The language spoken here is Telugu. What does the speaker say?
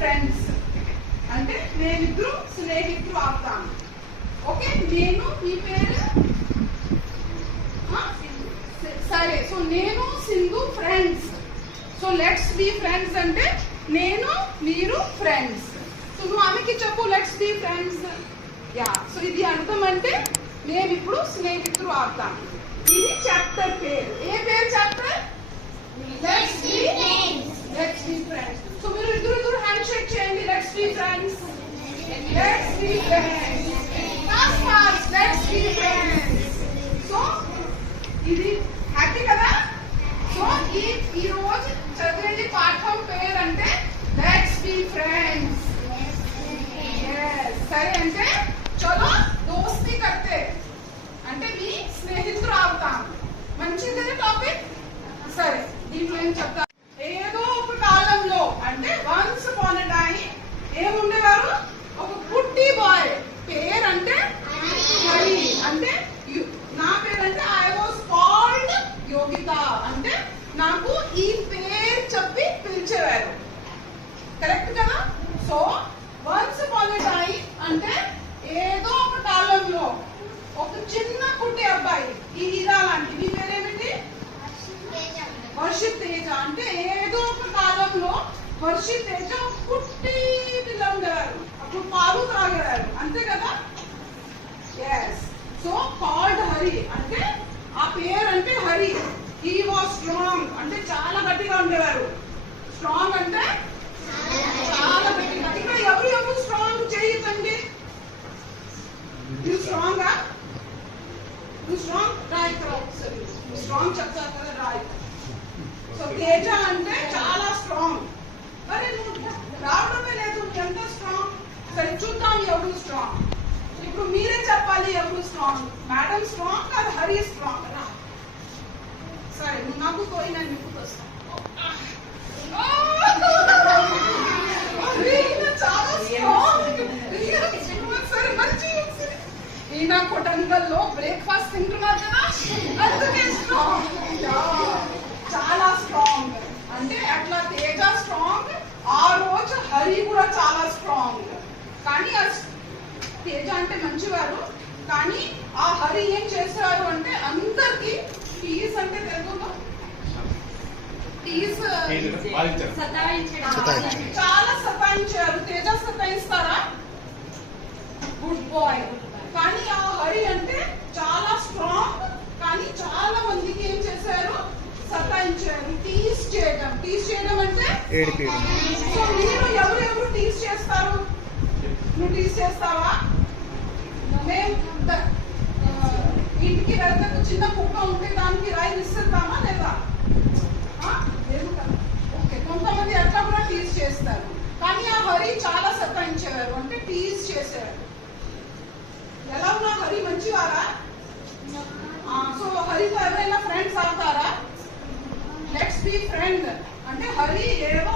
ఫ్రెండ్స్ అంటే మేమిద్దరు స్నేహితులు అవుతాము. ఓకే, నేను మీ పేరు సరే. సో నేను Sindhu friends. So let's be friends అంటే నేను మీరు ఫ్రెండ్స్. సో నువ్వు ఆమెకి చెప్పు let's be friends. Yeah, so ఇది అర్థం అంటే మేము ఇప్పుడు స్నేహితులు అవుతాం. ఇది చాప్టర్ పేరు. ఏ పేరు chapter? Let's be friends. Let's be friends. So మీరు ఇద్దరు హ్యాండ్ షేక్ చేయండి. Let's be friends. Let's be friends. Fast fast. Let's be friends. So ఇది హ్యాపీ కదా? సో ఈ రోజు చదివే పాఠం పేరు అంటే లెట్స్ బి ఫ్రెండ్స్. సరే అంటే చలో దోస్తి కర్తే అంటే మీ స్నేహితులు అవుతాం. మంచిది టాపిక్. సరే, దీంట్లో ఏం చెప్తా? ఏదో ఒక కాలంలో అంటే వన్స్ అపాన్ ఎ టైం ఏముండేవారు? ఒక పుట్టి బాయ్. పేరు అంటే హరి. అంటే నా పేరు అంటే ఐ వాజ్ కాల్డ్ యోగిత. అంటే నాకు ఈ పేరు చెప్పి పిలిచేవారు. కరెక్ట్ కదా? So once upon a time అంటే ఏదో ఒక కాలంలో ఒక చిన్న కుట్టి అబ్బాయి ఈ హీరా లాంటి. మీ పేరేమిటి? వర్షిత్ తేజ. అంటే ఏదో ఒక కాలంలో వర్షిత్ తేజ కుట్టి పిల్ల ఉండేవారు. అప్పుడు పాలు తాగేవారు. అంతే కదా? ఎస్. సో కాల్డ్ హరి అంటే ఆ పేరు అంటే హరి. హీ వాజ్ స్ట్రాంగ్ అంటే చాలా గట్టిగా ఉండేవారు. స్ట్రాంగ్ అంటే చాలా గట్టిగా. ఇక్కడ ఎవరు స్ట్రాంగ్ చేయొద్దండి. Strong strong right. స్ట్రాంగ్ చెప్తారు కదా, రైట్. సో తేజ అంటే చాలా స్ట్రాంగ్. మరి రావడమే లేదు, ఎంత స్ట్రాంగ్. సరే చూద్దాం ఎవరు స్ట్రాంగ్. ఇప్పుడు మీరే చెప్పాలి ఎవరు స్ట్రాంగ్. మేడం స్ట్రాంగ్ కాదు, హరి స్ట్రాంగ్ కదా? సరే, నువ్వు నాకు పోయిన మీకు వస్తాను. చాలా స్ట్రాంగ్. సరే మంచి. ఈయన కొటంగల్లో బ్రేక్ఫాస్ట్ తింటున్నారు కదా, అందుకే స్ట్రాంగ్. చాలా స్ట్రాంగ్ అంటే అట్లా తేజ స్ట్రాంగ్. ఆ రోజు హరి కూడా చాలా స్ట్రాంగ్. కానీ తేజ అంటే మంచివారు. కానీ ఆ హరి ఏం చేసేవారు అంటే అందరికి పీస్ అంటే తెలుగులో పీస్ చాలా సతాయించారు. తేజ సతాయిస్తారా? Good boy. కానీ ఆ హరి అంటే చాలా స్ట్రాంగ్. కానీ చాలా మందికి ఏం చేశారు? సతాయించారు. టీస్ చేయడం. టీస్ చేయడం అంటే సో మీరు ఎవరు టీస్ చేస్తారు? నువ్వు టీస్ చేస్తావా? మేము ఇంటికి వెళ్తే చిన్న కుక్క ఉంటే దానికి రాయి విసురుతామా లేదా? లేదు కదా. ఓకే, కొంతమంది అట్లా కూడా టీస్ చేస్తారు. కానీ ఆ హరి చాలా సతాయించేవారు. అంటే టీస్ చేసేవారు. ఎలా ఉన్నా హరి మంచివారా? సో హరితో ఎవరైనా ఫ్రెండ్స్ అవుతారా? లెట్స్ బి ఫ్రెండ్ అంటే హరి ఏదో